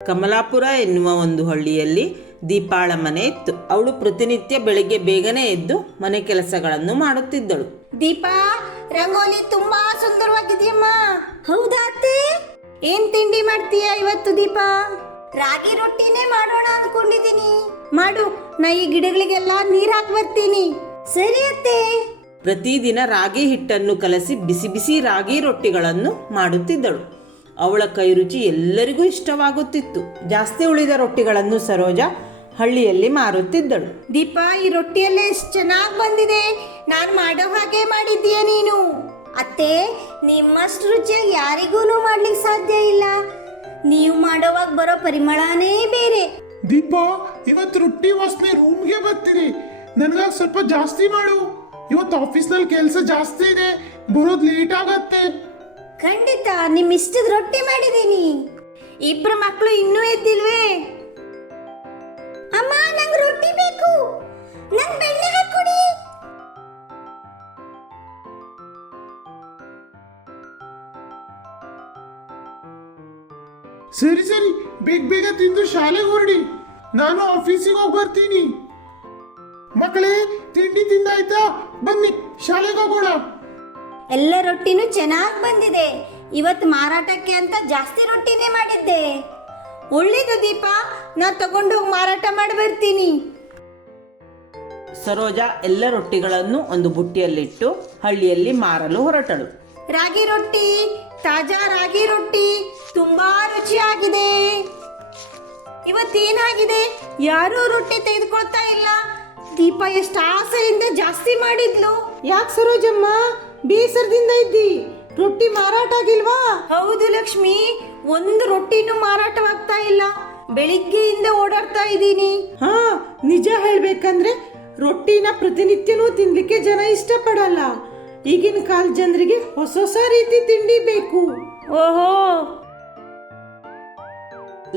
ಕಮಲಾಪುರ ಎನ್ನುವ ಒಂದು ಹಳ್ಳಿಯಲ್ಲಿ ದೀಪಾಳ ಮನೆ ಇತ್ತು. ಅವಳು ಪ್ರತಿನಿತ್ಯ ಬೆಳಿಗ್ಗೆ ಬೇಗನೆ ಎದ್ದು ಮನೆ ಕೆಲಸಗಳನ್ನು ಮಾಡುತ್ತಿದ್ದಳು. ದೀಪಾ, ರಂಗೋಲಿ ತುಂಬಾ ಸುಂದರವಾಗಿದೆಯಮ್ಮ. ಹೌದಾ ಅತ್ತೆ? ಏನ್ ತಿಂಡಿ ಮಾಡ್ತೀಯ ಇವತ್ತು ದೀಪಾ? ರಾಗಿ ರೊಟ್ಟಿನೇ ಮಾಡೋಣ ಅನ್ಕೊಂಡಿದೀನಿ. ಮಾಡು, ನಾ ಈ ಗಿಡಗಳಿಗೆಲ್ಲ ನೀರ್ ಹಾಕಿ ಬರ್ತೀನಿ. ಸರಿ ಅತ್ತೆ. ಪ್ರತಿದಿನ ರಾಗಿ ಹಿಟ್ಟನ್ನು ಕಲಸಿ ಬಿಸಿ ಬಿಸಿ ರಾಗಿ ರೊಟ್ಟಿಗಳನ್ನು ಮಾಡುತ್ತಿದ್ದಳು. ಅವಳ ಕೈ ರುಚಿ ಎಲ್ಲರಿಗೂ ಇಷ್ಟವಾಗುತ್ತಿತ್ತು. ಜಾಸ್ತಿ ಉಳಿದ ರೊಟ್ಟಿಗಳನ್ನು ಸರೋಜಾ ಹಳ್ಳಿಯಲ್ಲಿ ಮಾರುತ್ತಿದ್ದಳು. ದೀಪಾ, ಈ ರೊಟ್ಟಿಯೆಲ್ಲ ಎಷ್ಟು ಚೆನ್ನಾಗಿ ಬಂದಿದೆ. ನಾನು ಮಾಡೋ ಹಾಗೆ ಮಾಡಿದ್ದೀಯ ನೀನು. ಅತ್ತೆ, ನಿಮ್ಮಷ್ಟು ರುಚಿಯಾಗಿ ಯಾರಿಗೂ ಮಾಡ್ಲಿಕ್ಕೆ ಸಾಧ್ಯ ಇಲ್ಲ. ನೀವು ಮಾಡೋವಾಗ ಬರೋ ಪರಿಮಳನೇ ಬೇರೆ. ದೀಪಾ, ಇವತ್ತು ರೊಟ್ಟಿ ವಾಸನೆ ರೂಮ್ಗೆ ಬರ್ತೀರಿ. ನನಗಾಗಿ ಸ್ವಲ್ಪ ಜಾಸ್ತಿ ಮಾಡು. ಇವತ್ತು ಆಫೀಸ್ನಲ್ಲಿ ಕೆಲಸ ಜಾಸ್ತಿ ಇದೆ, ಬರೋದು ಲೇಟ್ ಆಗತ್ತೆ. ಖಂಡಿತ, ನಿಮ್ ಇಷ್ಟದ ರೊಟ್ಟಿ ಮಾಡಿದೀನಿ. ಇಬ್ರು ಮಕ್ಕಳು ಇನ್ನೂ ಎದ್ದಿಲ್ವೇ? ಅಮ್ಮ, ನಂಗೆ ರೊಟ್ಟಿ ಬೇಕು. ನಂಗೆ ಬೆಣ್ಣೆ ಹಾಕೊಡಿ. ಸರಿ ಸರಿ, ಬೇಗ ಬೇಗ ತಿಂದು ಶಾಲೆಗೆ ಹೊರಡಿ. ನಾನು ಆಫೀಸಿಗೆ ಹೋಗಿ ಬರ್ತೀನಿ. ಮಕ್ಕಳೇ, ತಿಂಡಿ ತಿಂದಾಯ್ತಾ? ಬನ್ನಿ ಶಾಲೆಗೆ ಹೋಗೋಣ. ಎಲ್ಲ ರೊಟ್ಟಿನೂ ಚೆನ್ನಾಗಿ ಬಂದಿದೆ. ಇವತ್ತು ಮಾರಾಟಕ್ಕೆ ಅಂತ ಜಾಸ್ತಿ ರೊಟ್ಟಿನೇ ಮಾಡಿದ್ದೆ. ಒಳ್ಳೇದು ದೀಪಾ, ನಾ ತಗೊಂಡು ಹೋಗಿ ಮಾರಾಟ ಮಾಡಿ ಬರ್ತೀನಿ. ಸರೋಜಾ ಎಲ್ಲ ರೊಟ್ಟಿಗಳನ್ನು ಒಂದು ಬುಟ್ಟಿಯಲ್ಲಿಟ್ಟು ಹಳ್ಳಿಯಲ್ಲಿ ಮಾರಲು ಹೊರಟಳು. ರಾಗಿ ರೊಟ್ಟಿ, ತಾಜಾ ರಾಗಿ ರೊಟ್ಟಿ ತುಂಬಾ ರುಚಿಯಾಗಿದೆ. ಇವತ್ತೇನಾಗಿದೆ, ಯಾರೂ ರೊಟ್ಟಿ ತೆಗೆದುಕೊಳ್ತಾ ಇಲ್ಲ. ದೀಪಾ ಎಷ್ಟು ಆಸೆಯಿಂದ ಜಾಸ್ತಿ ಮಾಡಿದ್ಲು. ಯಾಕೆ ಸರೋಜಮ್ಮ, ಬೇಸರದಿಂದ ಇದ್ದಿ? ರೊಟ್ಟಿ ಮಾರಾಟ ಆಗಿಲ್ವಾ? ಹೌದು ಲಕ್ಷ್ಮಿ, ಒಂದು ರೊಟ್ಟಿನೂ ಮಾರಾಟವಾಗ್ತಾ ಇಲ್ಲ. ಬೆಳಿಗ್ಗೆಯಿಂದ ಓಡಾಡ್ತಾ ಇದ್ದೀನಿ. ಹಾ, ನಿಜ ಹೇಳ್ಬೇಕಂದ್ರೆ ರೊಟ್ಟಿನ ಪ್ರತಿನಿತ್ಯನೂ ತಿನ್ಲಿಕ್ಕೆ ಜನ ಇಷ್ಟಪಡಲ್ಲ. ಈಗಿನ ಕಾಲ ಜನರಿಗೆ ಹೊಸ ಹೊಸ ರೀತಿ ತಿಂಡಿ ಬೇಕು. ಓಹೋ.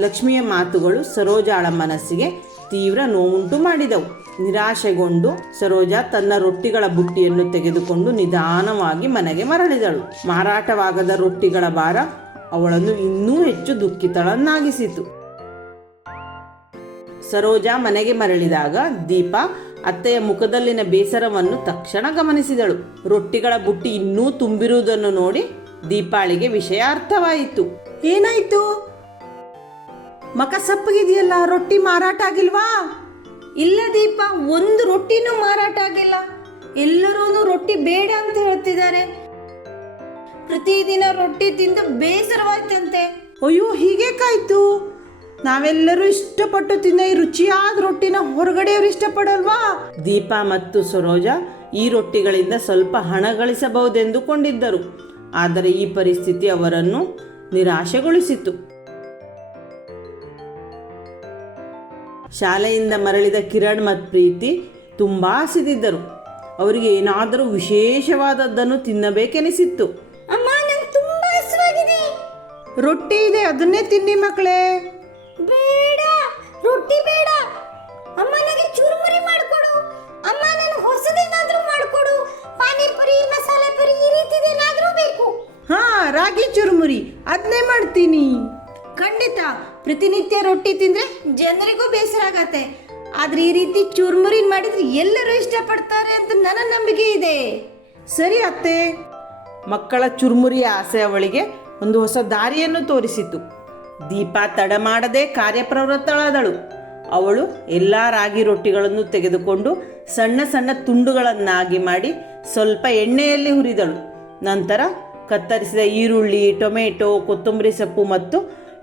ಲಕ್ಷ್ಮಿಯ ಮಾತುಗಳು ಸರೋಜಾಳ ಮನಸ್ಸಿಗೆ ತೀವ್ರ ನೋವುಂಟು ಮಾಡಿದವು. ನಿರಾಶೆಗೊಂಡು ಸರೋಜಾ ತನ್ನ ರೊಟ್ಟಿಗಳ ಬುಟ್ಟಿಯನ್ನು ತೆಗೆದುಕೊಂಡು ನಿಧಾನವಾಗಿ ಮನೆಗೆ ಮರಳಿದಳು. ಮಾರಾಟವಾಗದ ರೊಟ್ಟಿಗಳ ಭಾರ ಅವಳನ್ನು ಇನ್ನೂ ಹೆಚ್ಚು ದುಃಖಿತಳನ್ನಾಗಿಸಿತು. ಸರೋಜಾ ಮನೆಗೆ ಮರಳಿದಾಗ ದೀಪಾ ಅತ್ತೆಯ ಮುಖದಲ್ಲಿನ ಬೇಸರವನ್ನು ತಕ್ಷಣ ಗಮನಿಸಿದಳು. ರೊಟ್ಟಿಗಳ ಬುಟ್ಟಿ ಇನ್ನೂ ತುಂಬಿರುವುದನ್ನು ನೋಡಿ ದೀಪಾಳಿಗೆ ವಿಷಯ ಅರ್ಥವಾಯಿತು. ಏನಾಯ್ತು? ಮಕ ಸಪ್ಪಗಿದೆಯಲ್ಲ, ರೊಟ್ಟಿ ಮಾರಾಟ ಆಗಿಲ್ವಾ? ಇಲ್ಲ ದೀಪ, ಒಂದು ರೊಟ್ಟಿನೂ ಮಾರಾಟ ಆಗಿಲ್ಲ. ಎಲ್ಲರೂ ರೊಟ್ಟಿ ಬೇಡ ಅಂತ ಹೇಳ್ತಿದ್ದಾರೆ. ಪ್ರತಿದಿನ ರೊಟ್ಟಿ ತಿಂದು ಬೇಸರವಾಯ್ತಂತೆ. ಅಯ್ಯೋ, ಹೀಗೇಕಾಯ್ತು? ನಾವೆಲ್ಲರೂ ಇಷ್ಟಪಟ್ಟು ತಿನ್ನ ಈ ರುಚಿಯಾದ ರೊಟ್ಟಿನ ಹೊರಗಡೆಯವರು ಇಷ್ಟಪಡಲ್ವಾ? ದೀಪಾ ಮತ್ತು ಸರೋಜಾ ಈ ರೊಟ್ಟಿಗಳಿಂದ ಸ್ವಲ್ಪ ಹಣ ಗಳಿಸಬಹುದೆಂದುಕೊಂಡಿದ್ದರು. ಆದರೆ ಈ ಪರಿಸ್ಥಿತಿ ಅವರನ್ನು ನಿರಾಶೆಗೊಳಿಸಿತು. ಶಾಲೆಯಿಂದ ಮರಳಿದ ಕಿರಣ್ ಮತ್ತು ಪ್ರೀತಿ ತುಂಬಾ ಹಸಿದಿದ್ದರು. ಅವರಿಗೆ ಏನಾದರೂ ವಿಶೇಷವಾದದ್ದನ್ನು ತಿನ್ನಬೇಕೆನಿಸಿತ್ತು. ಅಮ್ಮ, ನಂಗೆ ತುಂಬಾ ಹಸಿವಾಗಿದೆ. ರೊಟ್ಟಿ ಇದೆ, ಅದನ್ನೇ ತಿನ್ನಿ ಮಕ್ಕಳೇ. ಬೇಡ, ರೊಟ್ಟಿ ಬೇಡ. ಅಮ್ಮ, ನನಗೆ ಚೂರುಮುರಿ ಮಾಡಿಕೊಡು. ಅಮ್ಮ, ನನಗೆ ಹೊಸದೇನಾದ್ರೂ ಮಾಡಿಕೊಡು. ಪಾನಿಪುರಿ, ಮಸಾಲೆ ಪುರಿ, ಈ ರೀತಿದೇನಾದ್ರೂ ಬೇಕು. ಹಾ, ರಾಗಿ ಚುರುಮುರಿ, ಅದನ್ನೇ ಮಾಡ್ತೀನಿ. ಖಂಡಿತ, ಪ್ರತಿನಿತ್ಯ ರೊಟ್ಟಿ ತಿಂದ್ರೆ ಜನರಿಗೂ ಬೇಸರ ಆಗತ್ತೆ. ಆದ್ರೆ ಈ ರೀತಿ ಚೂರ್ಮುರಿ ಮಾಡಿದ್ರೆ ಎಲ್ಲರೂ ಇಷ್ಟಪಡ್ತಾರೆ ಅಂತ ನನ್ನ ನಂಬಿಕೆ ಇದೆ. ಸರಿ ಅತ್ತೆ. ಮಕ್ಕಳ ಚುರುಮುರಿಯ ಆಸೆ ಅವಳಿಗೆ ಒಂದು ಹೊಸ ದಾರಿಯನ್ನು ತೋರಿಸಿತು. ದೀಪಾ ತಡ ಮಾಡದೆ ಕಾರ್ಯಪ್ರವೃತ್ತಳಾದಳು. ಅವಳು ಎಲ್ಲ ರಾಗಿ ರೊಟ್ಟಿಗಳನ್ನು ತೆಗೆದುಕೊಂಡು ಸಣ್ಣ ಸಣ್ಣ ತುಂಡುಗಳನ್ನಾಗಿ ಮಾಡಿ ಸ್ವಲ್ಪ ಎಣ್ಣೆಯಲ್ಲಿ ಹುರಿದಳು. ನಂತರ ಕತ್ತರಿಸಿದ ಈರುಳ್ಳಿ, ಟೊಮೆಟೊ, ಕೊತ್ತಂಬರಿ ಸೊಪ್ಪು ಮತ್ತು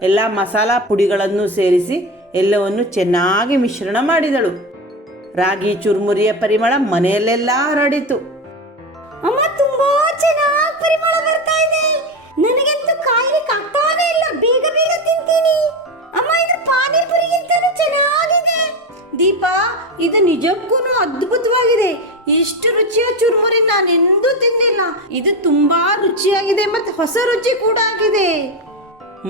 ಎಲ್ಲ ಮಸಾಲಾ ಪುಡಿಗಳನ್ನು ಸೇರಿಸಿ ಎಲ್ಲವನ್ನು ಚೆನ್ನಾಗಿ ಮಿಶ್ರಣ ಮಾಡಿದಳು. ರಾಗಿ ಚುರುಮುರಿಯ ಪರಿಮಳ ಮನೆಯಲ್ಲೆಲ್ಲ ಹರಡಿತು. ಅಮ್ಮ, ತುಂಬಾ ಚೆನ್ನಾಗಿ ಪರಿಮಳ ಬರ್ತಾ ಇದೆ. ನನಗಂತೂ ಕಾಯ್ಲಿಕ್ಕೆ ಆಗ್ತಾನೇ ಇಲ್ಲ. ಬೇಗ ಬೇಗ ತಿಂತೀನಿ. ಅಮ್ಮ, ಇದು ಪಾನಿಪುರಿಗಿಂತಲೂ ಚೆನ್ನಾಗಿದೆ. ದೀಪಾ, ಇದು ನಿಜಕ್ಕೂ ಅದ್ಭುತವಾಗಿದೆ. ಇಷ್ಟು ರುಚಿಯ ಚುರುಮುರಿ ನಾನೆಂದೂ ತಿಂದಿಲ್ಲ. ಇದು ತುಂಬಾ ರುಚಿಯಾಗಿದೆ ಮತ್ತು ಹೊಸ ರುಚಿ ಕೂಡ ಆಗಿದೆ.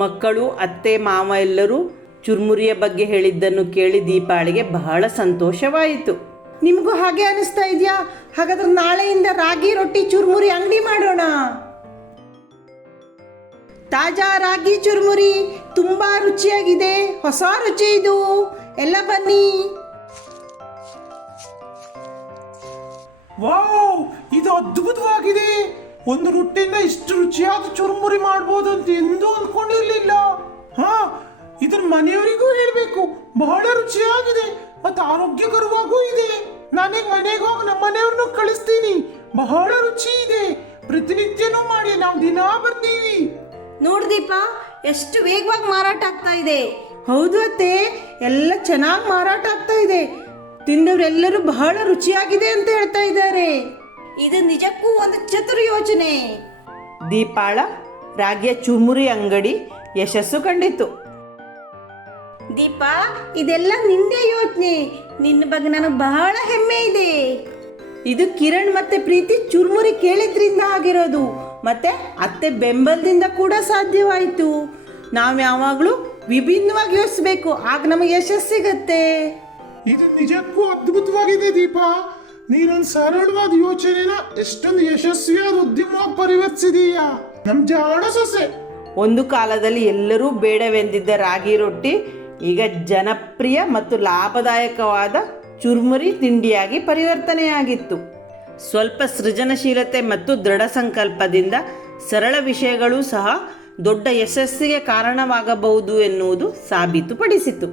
ಮಕ್ಕಳು, ಅತ್ತೆ, ಮಾವ ಎಲ್ಲರೂ ಚುರುಮುರಿಯ ಬಗ್ಗೆ ಹೇಳಿದ್ದನ್ನು ಕೇಳಿ ದೀಪಾಳಿಗೆ ಬಹಳ ಸಂತೋಷವಾಯಿತು. ನಿಮಗೂ ಹಾಗೆ ಅನಿಸ್ತಾ ಇದೆಯಾ? ಹಾಗಾದ್ರೆ ನಾಳೆಯಿಂದ ರಾಗಿ ರೊಟ್ಟಿ ಚುರುಮುರಿ ಅಂಗಡಿ ಮಾಡೋಣ. ತಾಜಾ ರಾಗಿ ಚುರುಮುರಿ ತುಂಬಾ ರುಚಿಯಾಗಿದೆ, ಹೊಸ ರುಚಿ ಇದು. ಎಲ್ಲ ಬನ್ನಿ. ವಾವ್, ಇದು ಅದ್ಭುತವಾಗಿದೆ. ಒಂದು ರೊಟ್ಟಿಯಿಂದ ಇಷ್ಟು ರುಚಿಯಾದ ಚುರುಮುರಿ ಮಾಡ್ಬೋದು ಅಂತ ಎಂದೂ ಅನ್ಕೊಂಡಿರ್ಲಿಲ್ಲ. ಹಾ, ಇದನ್ನ ಮನೆಯವರಿಗೂ ಹೇಳ್ಬೇಕು. ಬಹಳ ರುಚಿಯಾಗಿದೆ ಮತ್ತು ಆರೋಗ್ಯಕರವಾಗೂ ಇದೆ. ನಾನೀಗ ಮನೆಗೆ ಹೋಗಿ ನಮ್ಮ ಮನೆಯವ್ರನ್ನು ಕಳಿಸ್ತೀನಿ. ಬಹಳ ರುಚಿ ಇದೆ. ಪ್ರತಿನಿತ್ಯನೂ ಮಾಡಿ ನಾವು ದಿನಾ ಬರ್ತೀವಿ. ನೋಡು ದೀಪ, ಎಷ್ಟು ವೇಗವಾಗಿ ಮಾರಾಟ ಆಗ್ತಾ ಇದೆ. ಹೌದು ಅತ್ತೆ, ಎಲ್ಲ ಚೆನ್ನಾಗಿ ಮಾರಾಟ ಆಗ್ತಾ ಇದೆ. ತಿಂದವರೆಲ್ಲರೂ ಬಹಳ ರುಚಿಯಾಗಿದೆ ಅಂತ ಹೇಳ್ತಾ ಇದ್ದಾರೆ. ಇದು ನಿಜಕ್ಕೂ ಒಂದು ಚತುರ ಯೋಚನೆ. ದೀಪಾಳ ರಾಗಿಯ ಚುರುಮುರಿ ಅಂಗಡಿ ಯಶಸ್ಸು ಕಂಡಿತು. ದೀಪ, ಇದೆಲ್ಲ ನಿಂದೇ ಯೋಚನೆ. ನಿನ್ನ ಬಗ್ಗೆ ನನಗೆ ಬಹಳ ಹೆಮ್ಮೆ ಇದೆ. ಇದು ಕಿರಣ್ ಮತ್ತೆ ಪ್ರೀತಿ ಚುರುಮುರಿ ಕೇಳಿದ್ರಿಂದ ಆಗಿರೋದು. ಮತ್ತೆ ಅತ್ತೆ ಬೆಂಬಲದಿಂದ ಕೂಡ ಸಾಧ್ಯವಾಯಿತು. ನಾವು ಯಾವಾಗಲೂ ವಿಭಿನ್ನವಾಗಿ ಯೋಚಿಸ್ಬೇಕು, ಆಗ ನಮಗೆ ಯಶಸ್ಸು ಸಿಗತ್ತೆ. ಇದು ನಿಜಕ್ಕೂ ಅದ್ಭುತವಾಗಿದೆ ದೀಪ. ನೀನೊಂದು ಸರಳವಾದ ಯೋಚನೆನ ಎಷ್ಟೊಂದು ಯಶಸ್ವಿಯಾದ ಉದ್ಯಮವಾಗಿ ಪರಿವರ್ತಿಸಿದೀಯಾ. ನಮ್ ಜಾಣ ಸೊಸೆ. ಒಂದು ಕಾಲದಲ್ಲಿ ಎಲ್ಲರೂ ಬೇಡವೆಂದಿದ್ದ ರಾಗಿ ರೊಟ್ಟಿ ಈಗ ಜನಪ್ರಿಯ ಮತ್ತು ಲಾಭದಾಯಕವಾದ ಚುರುಮುರಿ ತಿಂಡಿಯಾಗಿ ಪರಿವರ್ತನೆಯಾಗಿತ್ತು. ಸ್ವಲ್ಪ ಸೃಜನಶೀಲತೆ ಮತ್ತು ದೃಢ ಸಂಕಲ್ಪದಿಂದ ಸರಳ ವಿಷಯಗಳು ಸಹ ದೊಡ್ಡ ಯಶಸ್ಸಿಗೆ ಕಾರಣವಾಗಬಹುದು ಎನ್ನುವುದು ಸಾಬೀತುಪಡಿಸಿತು.